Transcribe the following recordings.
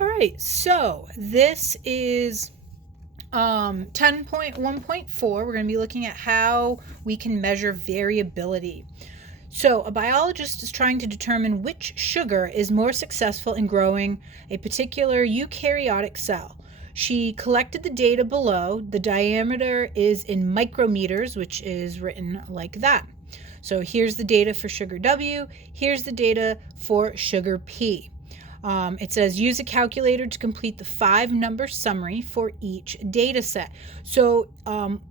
All right, so this is 10.1.4. We're going to be looking at how we can measure variability. So, a biologist is trying to determine which sugar is more successful in growing a particular eukaryotic cell. She collected the data below. The diameter is in micrometers, which is written like that. So, here's the data for sugar W, here's the data for sugar P. It says use a calculator to complete the 5-number summary for each data set. So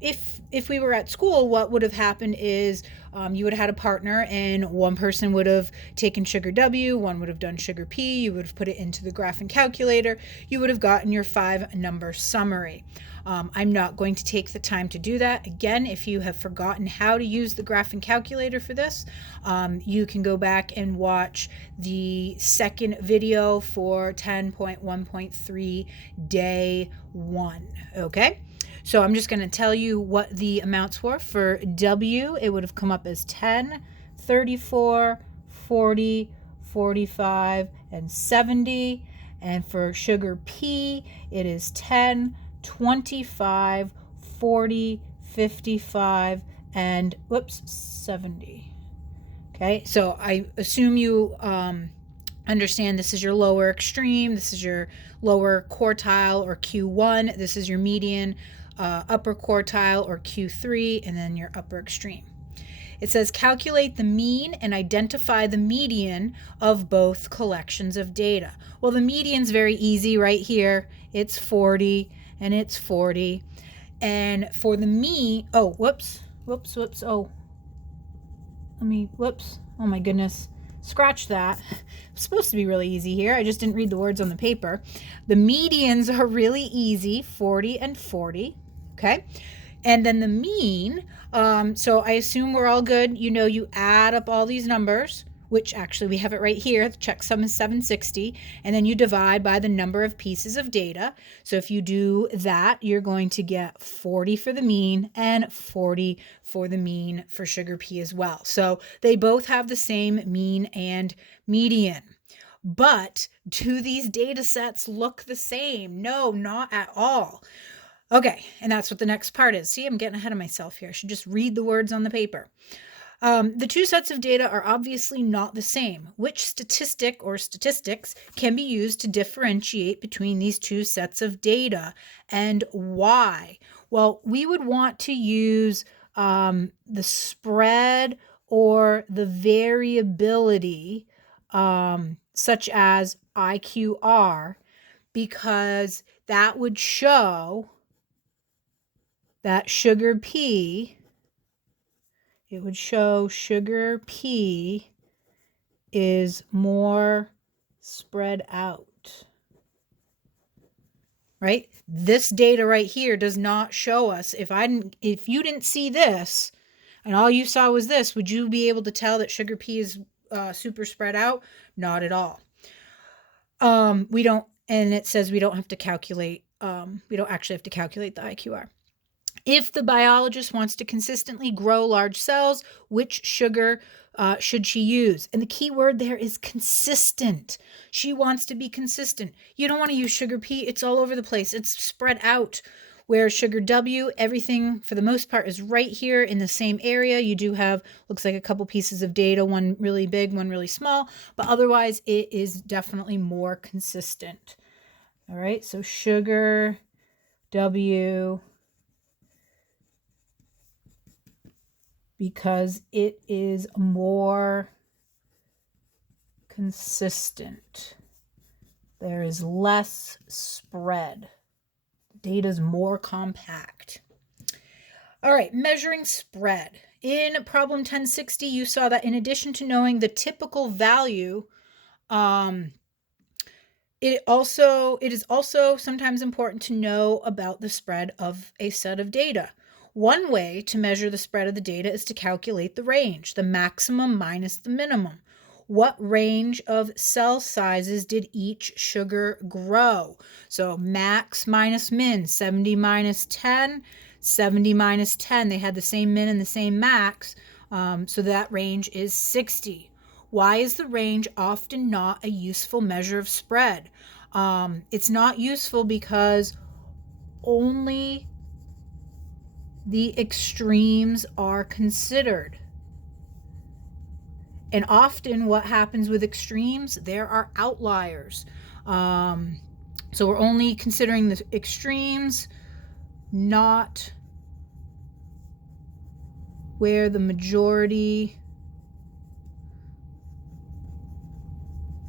if we were at school, what would have happened is you would have had a partner, and one person would have taken sugar W, one would have done sugar P, you would have put it into the graphing calculator, you would have gotten your 5-number summary. I'm not going to take the time to do that. Again, if you have forgotten how to use the graphing calculator for this, you can go back and watch the second video for 10.1.3 day 1. Okay? So I'm just going to tell you what the amounts were. For W, it would have come up as 10, 34, 40, 45, and 70. And for sugar P, it is 10, 25, 40, 55, and 70. Okay, so I assume you understand this is your lower extreme, this is your lower quartile or Q1, this is your median, upper quartile or Q3, and then your upper extreme. It says calculate the mean and identify the median of both collections of data. Well, the median's very easy right here. It's 40 and it's 40. And for the mean, oh my goodness. Scratch that. It's supposed to be really easy here. I just didn't read the words on the paper. The medians are really easy, 40 and 40. Okay. And then the mean, so I assume we're all good. You know, you add up all these numbers, which actually we have it right here. The checksum is 760. And then you divide by the number of pieces of data. So if you do that, you're going to get 40 for the mean and 40 for the mean for sugar P as well. So they both have the same mean and median. But do these data sets look the same? No, not at all. Okay, and that's what the next part is. See, I'm getting ahead of myself here. I should just read the words on the paper. The two sets of data are obviously not the same. Which statistic or statistics can be used to differentiate between these two sets of data, and why? Well, we would want to use the spread or the variability, such as IQR, because that would show that sugar P, it would show sugar P is more spread out, right? This data right here does not show us. If you didn't see this and all you saw was this, would you be able to tell that sugar P is super spread out? Not at all. We don't, and it says we don't have to calculate, we don't actually have to calculate the IQR. If the biologist wants to consistently grow large cells, which sugar should she use? And the key word there is consistent. She wants to be consistent. You don't want to use sugar P. It's all over the place. It's spread out. Whereas sugar W, everything for the most part is right here in the same area. You do have, looks like a couple pieces of data, one really big, one really small, but otherwise it is definitely more consistent. All right, so sugar W, because it is more consistent. There is less spread. The data is more compact. All right, measuring spread. In problem 1060, you saw that in addition to knowing the typical value, it is also sometimes important to know about the spread of a set of data. One way to measure the spread of the data is to calculate the range, the maximum minus the minimum. What range of cell sizes did each sugar grow? So max minus min, 70 minus 10, 70 minus 10. They had the same min and the same max, so that range is 60. Why is the range often not a useful measure of spread? It's not useful because only the extremes are considered. And often what happens with extremes, there are outliers. So we're only considering the extremes, not where the majority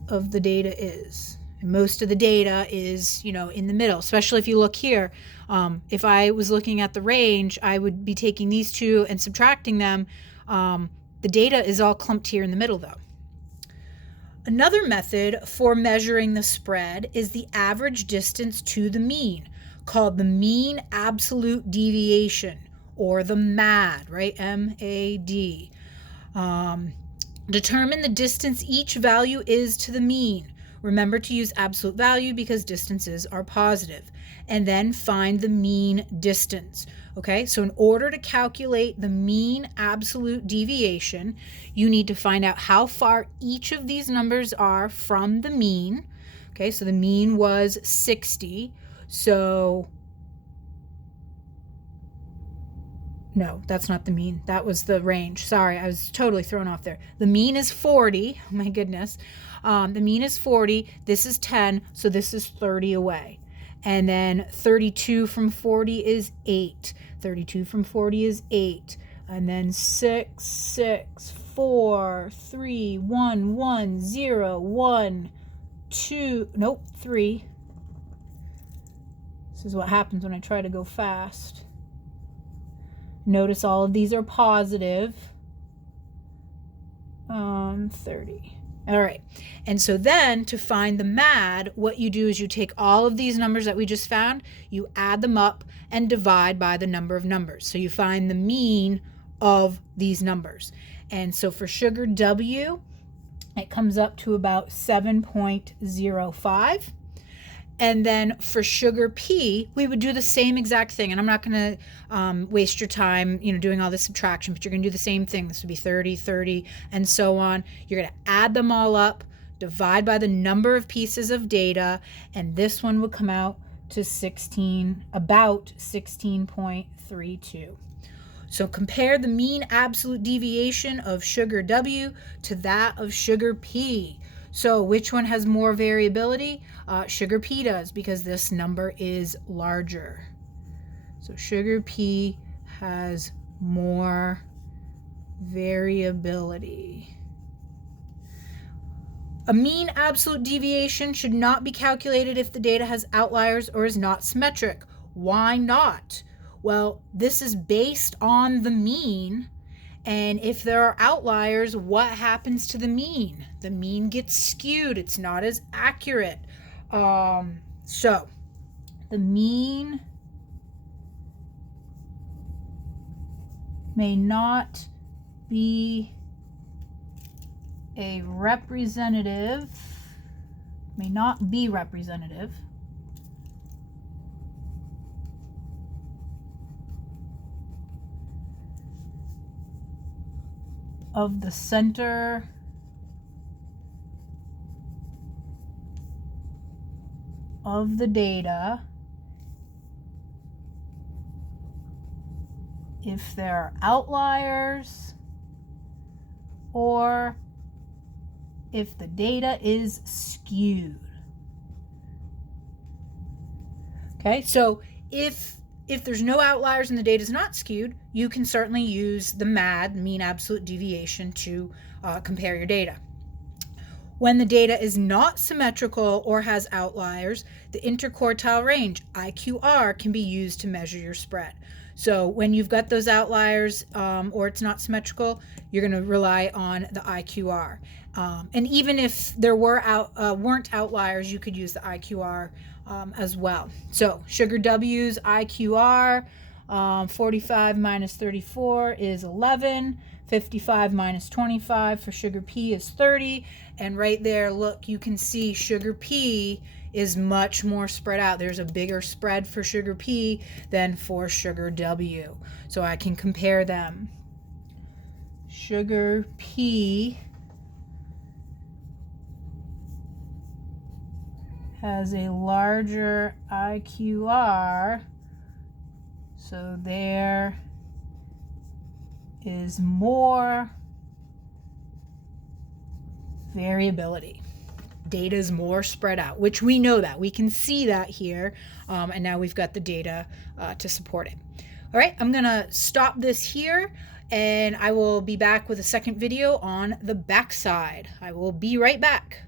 of the data is. And most of the data is, in the middle, especially if you look here. If I was looking at the range, I would be taking these two and subtracting them. The data is all clumped here in the middle though. Another method for measuring the spread is the average distance to the mean, called the mean absolute deviation, or the MAD, right? M-A-D. Determine the distance each value is to the mean. Remember to use absolute value because distances are positive. And then find the mean distance. Okay, so in order to calculate the mean absolute deviation, you need to find out how far each of these numbers are from the mean. Okay, so the mean was 60. So, no, that's not the mean. That was the range. Sorry, I was totally thrown off there. The mean is 40. Oh my goodness. The mean is 40. This is 10, so this is 30 away. And then 32 from 40 is 8. 32 from 40 is 8. And then 6, 6, 4, 3, 1, 1, 0, 1, 2, nope, 3. This is what happens when I try to go fast. Notice all of these are positive. 30. All right, and so then to find the MAD, what you do is you take all of these numbers that we just found, you add them up and divide by the number of numbers. So you find the mean of these numbers. And so for sugar W, it comes up to about 7.05. And then for sugar P, we would do the same exact thing. And I'm not going to waste your time, doing all this subtraction, but you're going to do the same thing. This would be 30, 30, and so on. You're going to add them all up, divide by the number of pieces of data, and this one would come out to about 16.32. So compare the mean absolute deviation of sugar W to that of sugar P. So which one has more variability? Sugar P does, because this number is larger. So sugar P has more variability. A mean absolute deviation should not be calculated if the data has outliers or is not symmetric. Why not? Well, this is based on the mean. And if there are outliers, what happens to the mean? The mean gets skewed. It's not as accurate. So the mean may not be representative of the center of the data if there are outliers or if the data is skewed. Okay, so if there's no outliers and the data is not skewed, you can certainly use the MAD, mean absolute deviation, to compare your data. When the data is not symmetrical or has outliers, the interquartile range, IQR, can be used to measure your spread. So when you've got those outliers or it's not symmetrical, you're going to rely on the IQR. And even if there weren't outliers, you could use the IQR as well. So sugar W's IQR, 45 minus 34 is 11. 55 minus 25 for sugar P is 30. And right there, look, you can see sugar P is much more spread out. There's a bigger spread for sugar P than for sugar W. So I can compare them. Sugar P has a larger IQR, so there is more variability. Data is more spread out, which we know that. We can see that here, and now we've got the data to support it. All right, I'm gonna stop this here, and I will be back with a second video on the backside. I will be right back.